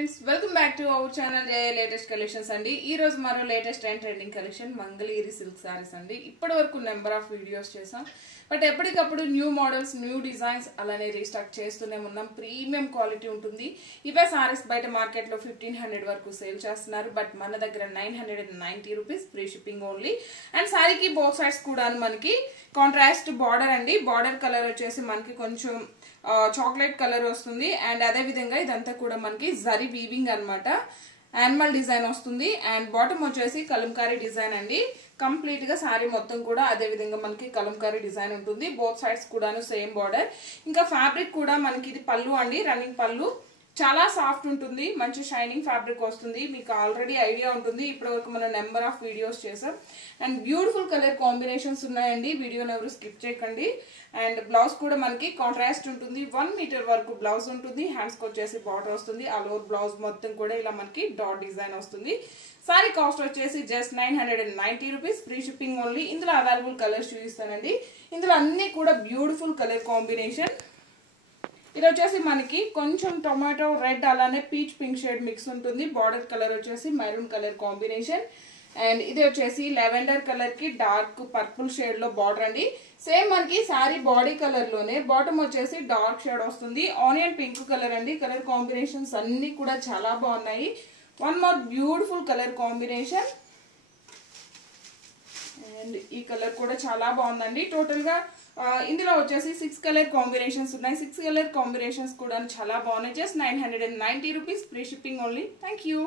Friends welcome back to our channel latest collections అండి. ఈ రోజు మరో latest and trending collection Mangalagiri silk saris అండి. ఇప్పటి వరకు నెంబర్ ఆఫ్ వీడియోస్ చేసాం, బట్ ఎప్పటికప్పుడు న్యూ మోడల్స్ న్యూ డిజైన్స్ అలానే రీస్టాక్ చేస్తూనే ఉన్నాం. ప్రీమియం క్వాలిటీ ఉంటుంది. ఇవే సారీస్ బయట మార్కెట్లో 1500 వరకు సేల్ చేస్తున్నారు, బట్ మన దగ్గర 990 rupees free shipping only. And సారీకి బోత్ సైడ్స్ కూడా మనకి కాంట్రాస్ట్ బార్డర్ అండి. బార్డర్ కలర్ వచ్చేసి మనకి కొంచెం చాక్లెట్ కలర్ వస్తుంది. అండ్ అదే విధంగా ఇదంతా కూడా మనకి జరీ వీవింగ్ అన్నమాట. యానిమల్ డిజైన్ వస్తుంది. అండ్ బాటమ్ వచ్చేసి కలంకారీ డిజైన్ అండి. కంప్లీట్ గా సారీ మొత్తం కూడా అదే విధంగా మనకి కలంకారీ డిజైన్ ఉంటుంది. బోత్ సైడ్స్ కూడాను సేమ్ బార్డర్. ఇంకా ఫ్యాబ్రిక్ కూడా మనకి ఇది పళ్ళు అండి, రన్నింగ్ పళ్ళు. చాలా సాఫ్ట్ ఉంటుంది, మంచి షైనింగ్ ఫ్యాబ్రిక్ వస్తుంది. మీకు ఆల్రెడీ ఐడియా ఉంటుంది, ఇప్పటి వరకు మనం నెంబర్ ఆఫ్ వీడియోస్ చేసాం. అండ్ బ్యూటిఫుల్ కలర్ కాంబినేషన్స్ ఉన్నాయండి. వీడియోని ఎవరు స్కిప్ చేయకండి. అండ్ బ్లౌజ్ కూడా మనకి కాంట్రాస్ట్ ఉంటుంది. 1 మీటర్ వరకు బ్లౌజ్ ఉంటుంది. హ్యాండ్స్ కి వచ్చేసి బార్డర్ వస్తుంది. ఆల్ ఓవర్ బ్లౌజ్ మొత్తం కూడా ఇలా మనకి డాట్ డిజైన్ వస్తుంది. సారీ కాస్ట్ వచ్చేసి just 990 rupees free shipping only. ఇందులో అవైలబుల్ కలర్స్ చూపిస్తానండి. ఇందులో అన్ని కూడా బ్యూటిఫుల్ కలర్ కాంబినేషన్. ఇది వచ్చేసి మనకి కొంచెం టొమాటో రెడ్ అలానే పీచ్ పింక్ షేడ్ మిక్స్ ఉంటుంది. బార్డర్ కలర్ వచ్చేసి మెరూన్ కలర్ కాంబినేషన్. అండ్ ఇది వచ్చేసి లెవెండర్ కలర్ కి డార్క్ పర్పుల్ షేడ్ లో బార్డర్ అండి. సేమ్ మనకి శారీ బాడీ కలర్ లోనే బాటమ్ వచ్చేసి డార్క్ షేడ్ వస్తుంది. ఆనియన్ పింక్ కలర్ అండి. కలర్ కాంబినేషన్స్ అన్ని కూడా చాలా బాగున్నాయి. One more beautiful colour combination. And ఈ కలర్ కూడా చాలా బాగుందండి. టోటల్ గా ఇందులో వచ్చేసి 6 కలర్ కాంబినేషన్స్ ఉన్నాయి. 6 కలర్ కాంబినేషన్స్ కూడా చాలా బాగున్నాయి. Just 990 rupees free shipping only. Thank you.